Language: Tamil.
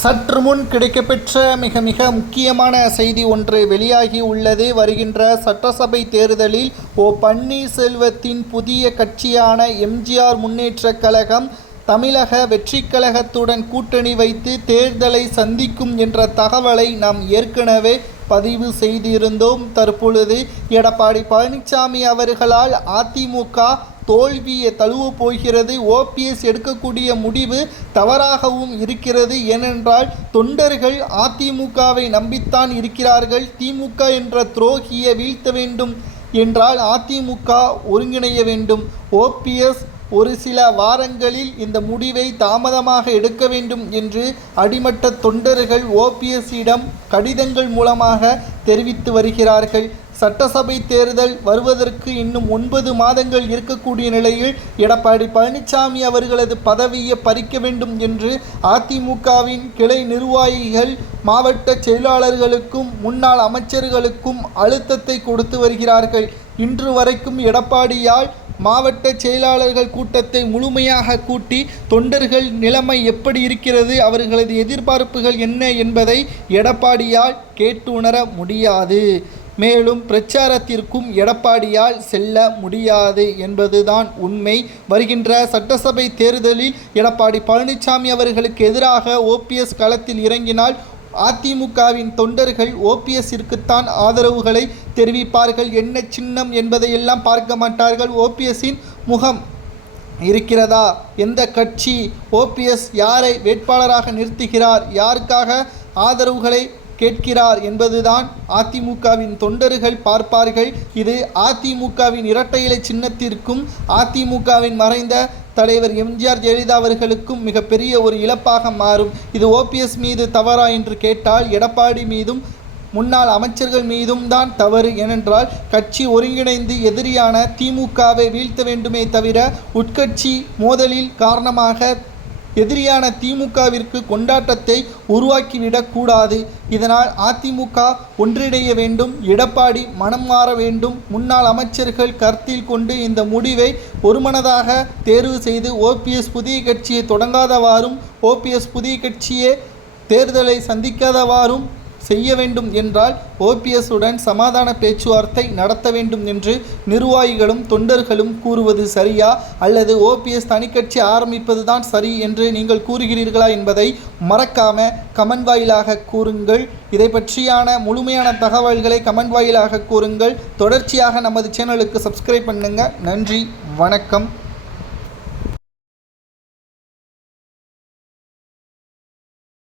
சற்று முன் கிடைக்கப்பெற்ற மிக மிக முக்கியமான செய்தி ஒன்று வெளியாகி உள்ளது. வருகின்ற சட்டசபை தேர்தலில் பன்னீர்செல்வத்தின் புதிய கட்சியான எம்ஜிஆர் முன்னேற்றக் கழகம் தமிழக வெற்றிக் கழகத்துடன் கூட்டணி வைத்து தேர்தலை சந்திக்கும் என்ற தகவலை நாம் ஏற்கனவே பதிவு செய்திருந்தோம். தற்பொழுது எடப்பாடி பழனிசாமி அவர்களால் அதிமுக தோல்வியை தழுவ போகிறது. ஓபிஎஸ் எடுக்கக்கூடிய முடிவு தவறாகவும் இருக்கிறது. ஏனென்றால் தொண்டர்கள் அதிமுகவை நம்பித்தான் இருக்கிறார்கள். திமுக என்ற துரோகியை வீழ்த்த வேண்டும் என்றால் அதிமுக ஒருங்கிணைய வேண்டும். ஓபிஎஸ் ஒரு சில வாரங்களில் இந்த முடிவை தாமதமாக எடுக்க வேண்டும் என்று அடிமட்ட தொண்டர்கள் ஓபிஎஸ்ஸிடம் கடிதங்கள் மூலமாக தெரிவித்து வருகிறார்கள். சட்டசபை தேர்தல் வருவதற்கு இன்னும் 9 மாதங்கள் இருக்கக்கூடிய நிலையில் எடப்பாடி பழனிசாமி அவர்களது பதவியை பறிக்க வேண்டும் என்று அதிமுகவின் கிளை நிர்வாகிகள் மாவட்ட செயலாளர்களுக்கும் முன்னாள் அமைச்சர்களுக்கும் அழுத்தத்தை கொடுத்து வருகிறார்கள். இன்று வரைக்கும் எடப்பாடியால் மாவட்ட செயலாளர்கள் கூட்டத்தை முழுமையாக கூட்டி தொண்டர்கள் நிலைமை எப்படி இருக்கிறது, அவர்களது எதிர்பார்ப்புகள் என்ன என்பதை எடப்பாடியால் கேட்டு உணர முடியாது. மேலும் பிரச்சாரத்திற்கும் எடப்பாடியால் செல்ல முடியாது என்பதுதான் உண்மை. வருகின்ற சட்டசபை தேர்தலில் எடப்பாடி பழனிசாமி அவர்களுக்கு எதிராக ஓபிஎஸ் களத்தில் இறங்கினால் அதிமுகவின் தொண்டர்கள் ஓபிஎஸ்ஸிற்குத்தான் ஆதரவுகளை தெரிவிப்பார்கள். என்ன சின்னம் என்பதையெல்லாம் பார்க்க மாட்டார்கள். ஓபிஎஸ்ஸின் முகம் இருக்கிறதா, எந்த கட்சி, ஓபிஎஸ் யாரை வேட்பாளராக நிறுத்துகிறார், யாருக்காக ஆதரவுகளை கேட்கிறார் என்பதுதான் அதிமுகவின் தொண்டர்கள் பார்ப்பார்கள். இது அதிமுகவின் இரட்டை இலை சின்னத்திற்கும் அதிமுகவின் மறைந்த தலைவர் எம்ஜிஆர் ஜெயலலிதா அவர்களுக்கும் மிகப்பெரிய ஒரு இழப்பாக மாறும். இது ஓபிஎஸ் மீது தவறா என்று கேட்டால் எடப்பாடி மீதும் முன்னாள் அமைச்சர்கள் மீதும் தான் தவறு. ஏனென்றால் கட்சி ஒருங்கிணைந்து எதிரியான திமுகவை வீழ்த்த வேண்டுமே தவிர உட்கட்சி மோதலில் காரணமாக எதிரியான திமுகவிற்கு கொண்டாட்டத்தை உருவாக்கிவிடக்கூடாது. இதனால் அதிமுக ஒன்றிணைய வேண்டும். எடப்பாடி மனம் மாற வேண்டும். முன்னாள் அமைச்சர்கள் கருத்தில் கொண்டு இந்த முடிவை ஒருமனதாக தேர்வு செய்து ஓபிஎஸ் புதிய கட்சியை தொடங்காதவாறும் ஓபிஎஸ் புதிய கட்சியை தேர்தலை சந்திக்காதவாறும் செய்ய வேண்டும் என்றால் ஓபிஎஸ் உடன் சமாதான பேச்சுவார்த்தை நடத்த வேண்டும் என்று நிர்வாகிகளும் தொண்டர்களும் கூறுவது சரியா, அல்லது ஓபிஎஸ் தனிக்கட்சி ஆரம்பிப்பது தான் சரி என்று நீங்கள் கூறுகிறீர்களா என்பதை மறக்காம கமெண்ட் வாயிலாக கூறுங்கள். இதை பற்றியான முழுமையான தகவல்களை கமெண்ட் வாயிலாக கூறுங்கள். தொடர்ச்சியாக நமது சேனலுக்கு சப்ஸ்கிரைப் பண்ணுங்க. நன்றி, வணக்கம்.